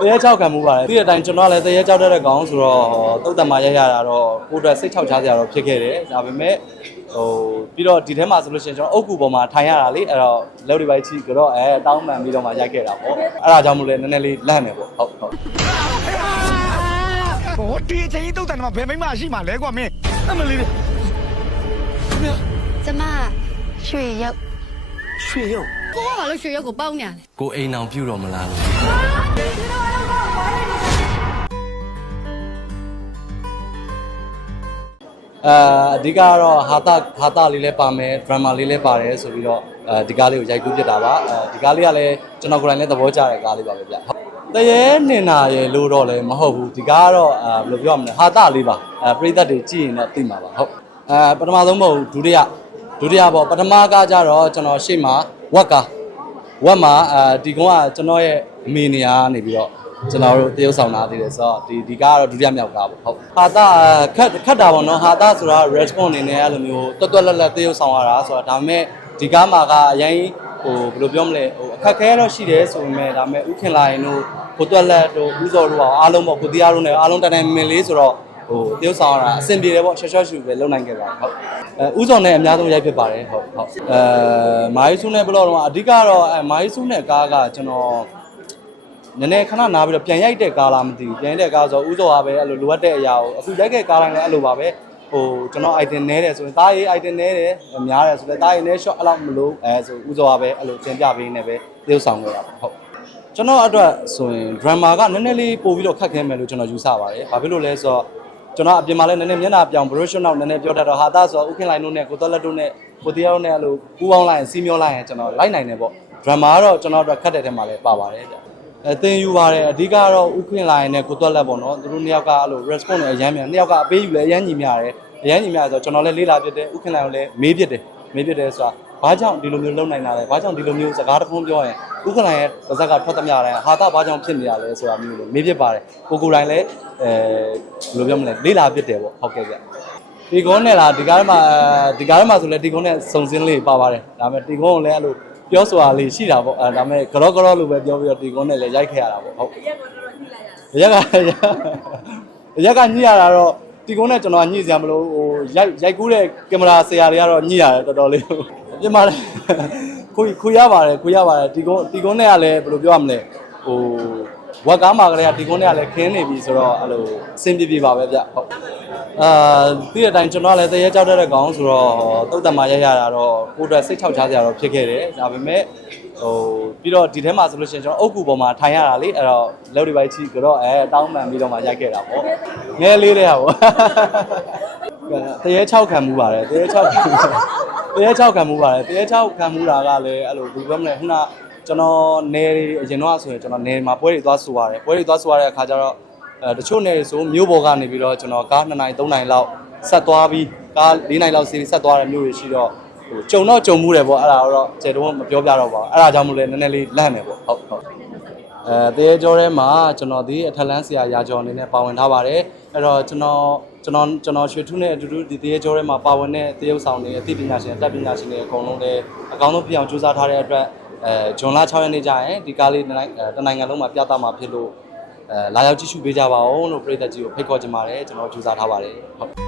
တရေချောက်ခံမှုပါတယ်ဒီအတိုင်းကျွန်တော်ကလည်းတရေချောက်တတ်တဲ့ကောင်ဆိုတော့တုတ်တံမှာရရတာတော့ကိုယ်အတွက်စိတ်ချောက်ချစရာတော့ဖြစ်ခဲ့တယ်ဒါပေမဲ့ဟိုပြီးတော့ဒီထဲမှာဆိုလို့ရှိရင်ကျွန်တော်အုတ်ကူပေါ်မှာထိုင်ရတာလေအဲ့တော့လောက်ဒီပိုင်းချီကတော့အဲတောင်းပန်ပြီးတော့မှရိုက်ခဲ့တာပေါ့အဲ့ဒါကြောင့်မို့လဲနည်းနည်းလေးလန့်နေပေါ့ဟုတ်ဟုတ်ဟိုဒီအချိန်ကြီးတုတ်တန်မှာဘယ်မိမရှိမှလဲကွာမင်းအမလေးကျမရွှေရုပ်ရွှေရုပ်ကိုကဘာလို့ရွှေရုပ်ကိုပေါက်နေရလဲကိုအိမ်အောင်ပြုတော်မလားလို့ အာအဓိကကတော့ဟာတာဟာတာလေးလည်းပါမယ်ဒရမာလေးလည်းပါတယ်ဆိုပြီးတော့အဲဒီကားလေးကိုရိုက်ကူးပြစ်တာပါအဲဒီကားလေးကလည်းကျွန်တော်ကိုယ်တိုင်လည်းသဘောကျတဲ့ကားလေးပါပဲဗျဟုတ်တရေနင်နာရေလို့တော့လည်းမဟုတ်ဘူးဒီကားကတော့အာဘယ်လိုပြောရမလဲဟာတာလေးပါအဲပရိသတ်တွေကြည့်ရင်တော့သိမှာပါဟုတ်အဲပထမဆုံးမဟုတ်ဘူးဒုတိယဒုတိယပေါ့ပထမကားကျတော့ကျွန်တော်ရှေ့မှာဝက်ကာဝက်မှာအဲဒီကုန်းကကျွန်တော်ရဲ့အမေနေရာကနေပြီးတော့ ကျွန်တော်တို့တရုပ်ဆောင်လာသေးတယ်ဆိုတော့ဒီဒီကားကတော့ဒုတိယမြောက်ကားပေါ့ဟုတ်ဟာတာခက်ခက်တာပေါ့နော်ဟာတာဆိုတာ response အနေနဲ့အဲ့လိုမျိုးတွတ်တွတ်လက်လက်တရုပ်ဆောင်ရတာဆိုတော့ဒါပေမဲ့ဒီကားမှာကအရင်ဟိုဘယ်လိုပြောမလဲဟိုအခက်ခဲတော့ရှိတယ်ဆိုပေမဲ့ဒါပေမဲ့ဥခင်လာရင်တို့ကိုတွက်လက်တို့ဥစော်တို့အားလုံးပေါ့ကိုတရားတို့နဲ့အားလုံးတန်တန်မင်လေးဆိုတော့ဟိုတရုပ်ဆောင်ရတာအဆင်ပြေတယ်ပေါ့ရှော့ရှော့ရှူပဲလုပ်နိုင်ခဲ့ပါတယ်ဟုတ်အဲဥစော်နဲ့အများဆုံးရိုက်ဖြစ်ပါတယ်ဟုတ်ဟုတ်အဲမာရီဆူနဲ့ဘလော့တော့အဓိကတော့အဲမာရီဆူနဲ့ကားကကျွန်တော် နည်းနည်းခဏနားပြီးတော့ပြန်ရိုက်တဲ့ကားလားမသိဘူးပြန်ရိုက်တဲ့ကားဆိုဥစောပါပဲအဲ့လိုလိုအပ်တဲ့အရာကိုအခုရိုက်ခဲ့ကားတိုင်းလည်းအဲ့လိုပါပဲဟိုကျွန်တော် item နဲတယ်ဆိုရင်တားရေး item နဲတယ်များတယ်ဆိုလည်းတားရေးနဲ shot အဲ့လောက်မလို့အဲဆိုဥစောပါပဲအဲ့လိုသင်ပြပေးနေပဲတရုပ်ဆောင်ခဲ့တာပေါ့ဟုတ်ကျွန်တော်အတွက်ဆိုရင် drama ကနည်းနည်းလေးပို့ပြီးတော့ခက်ခဲမယ်လို့ကျွန်တော်ယူဆပါတယ်ဘာဖြစ်လို့လဲဆိုတော့ကျွန်တော်အပြင်မှာလည်းနည်းနည်းမျက်နှာပြောင် brush နောက်နည်းနည်းပြောတတ်တော့ဟာသားဆိုတော့ဥခင်လိုင်းတို့နဲ့ကိုတော်လက်တို့နဲ့ကိုတရားတို့နဲ့အဲ့လိုပူးပေါင်းလိုက်ရင်စီးမျောလိုက်ရင်ကျွန်တော်လိုက်နိုင်တယ်ပေါ့ drama ကတော့ကျွန်တော်အတွက်ခက်တဲ့ထဲမှာလည်းပါပါတယ်ဗျ အဲသင်ယူပါတယ်အဓိကတော့ဥခင်လိုင်းနဲ့ကိုတော်လက်ပေါ့နော်သူတို့နှစ်ယောက်ကအဲ့လို response နဲ့အရမ်းမြန်နှစ်ယောက်ကအပေးယူလဲအရမ်းညီမျှတယ်အရမ်းညီမျှဆိုတော့ကျွန်တော်လည်းလေးလာပြတယ်ဥခင်လိုင်းကိုလည်းမေးပြတယ်မေးပြတယ်ဆိုတာဘာကြောင့်ဒီလိုမျိုးလုပ်နိုင်တာလဲဘာကြောင့်ဒီလိုမျိုးစကားတစ်ခုပြောရင်ဥက္ကလိုင်ရဲ့ပါဇက်ကထွက်သမျှတိုင်းဟာတာဘာကြောင့်ဖြစ်နေရလဲဆိုတာမျိုးလို့မေးပြပါတယ်ကိုကိုယ်တိုင်လည်းအဲဘယ်လိုပြောမလဲလေးလာပြတယ်ပေါ့ဟုတ်ကဲ့ဗျဒီကုန်းနဲ့လားဒီကားမှာဒီကားမှာဆိုလဲဒီကုန်းနဲ့စုံစင်းလေးပါပါတယ်ဒါပေမဲ့ဒီကုန်းကိုလည်းအဲ့လို ပြောဆိုတာလေးရှိတာပေါ့အဲဒါပေမဲ့ကြောကြောလို့ပဲပြောပြီးတော့ဒီကုန်းနဲ့လည်းရိုက်ခဲ့ရတာပေါ့ဟုတ်ရက်ကရက်ကညှိရတာတော့ဒီကုန်းနဲ့ကျွန်တော်ညှိစရာမလိုဟိုရိုက်ရိုက်ကူးတဲ့ကင်မရာဆရာတွေကတော့ညှိရတယ်တော်တော်လေးအပြင်မှာလည်းခွေခွေရပါတယ်ခွေရပါတယ်ဒီကုန်းဒီကုန်းနဲ့ကလည်းဘယ်လိုပြောရမလဲဟို ဝက်ကားမှာကလေးကဒီကုန်းနဲ့ကလည်းခင်းနေပြီဆိုတော့အဲ့လိုအဆင်ပြေပြေပါပဲဗျဟုတ်အာဒီအတိုင်းကျွန်တော်ကလည်းတရေကြောက်တတ်တဲ့ကောင်ဆိုတော့တုတ်တံမှာရရတာတော့ကိုယ်အတွက်စိတ်ချောက်ချစရာတော့ဖြစ်ခဲ့တယ်ဒါပေမဲ့ဟိုပြီးတော့ဒီထဲမှာဆိုလို့ရှိရင်ကျွန်တော်အုတ်ကူပေါ်မှာထိုင်ရတာလေအဲ့တော့လောက်ဒီပိုင်းချီကတော့အဲတောင်းပန်ပြီးတော့မှရိုက်ခဲ့တာပေါ့ငယ်လေးတဲ့ဟာပေါ့တရေ6ခံမှုပါတယ်တရေ6ခံမှုတရေ6ခံမှုပါတယ်တရေ6ခံမှုတာကလည်းအဲ့လိုဘယ်လိုပြောမလဲခုနကျွ န်တော်နယ်တွေအရင်တော့ဆိုရင်ကျွန်တော်နယ်မှာပွဲတွေသွားဆိုရတယ်ပွဲတွေသွားဆိုရတဲ့အခါကျတော့အဲတချို့နယ်တွေဆိုမြို့ပေါ်ကနေပြီးတော့ကျွန်တော်ကား2နိုင်3နိုင်လောက်ဆက်သွားပြီးကား4နိုင်လောက်စီးဆက်သွားတဲ့မြို့တွေရှိတော့ဟိုကြုံတော့ကြုံမှုတယ်ပေါ့အဲ့ဒါတော့ကျေတော့မပြောပြတော့ပါဘူးအဲ့ဒါကြောင့်မလို့လည်းနည်းနည်းလေးလန့်နေပေါ့ဟုတ်ဟုတ်အဲတရေကျော်ထဲမှာကျွန်တော်ဒီအထက်လန်းဆရာရာကျော်အနေနဲ့ပါဝင်ထားပါတယ်အဲ့တော့ကျွန်တော်ကျွန်တော်ကျွန်တော်ရွှေထုနဲ့အတူတူဒီတရေကျော်ထဲမှာပါဝင်တဲ့တရုပ်ဆောင်တွေအသိပညာရှင်အတတ်ပညာရှင်တွေအကုန်လုံးလည်းအကောင်းဆုံးပြအောင်ကြိုးစားထားတဲ့အတွက် အဲဂျွန်လ6ရက်နေ့ကျရင်ဒီကားလေးတစ်နိုင်အဲတစ်နိုင်ငံလုံးမှာပြသမှာဖြစ်လို့အဲလာရောက်ကြည့်ရှုပေးကြပါဦးလို့ပြည်သက်ကြီးကိုဖိတ်ခေါ်ချင်ပါတယ်ကျွန်တော်ကြိုးစားထားပါတယ်ဟုတ်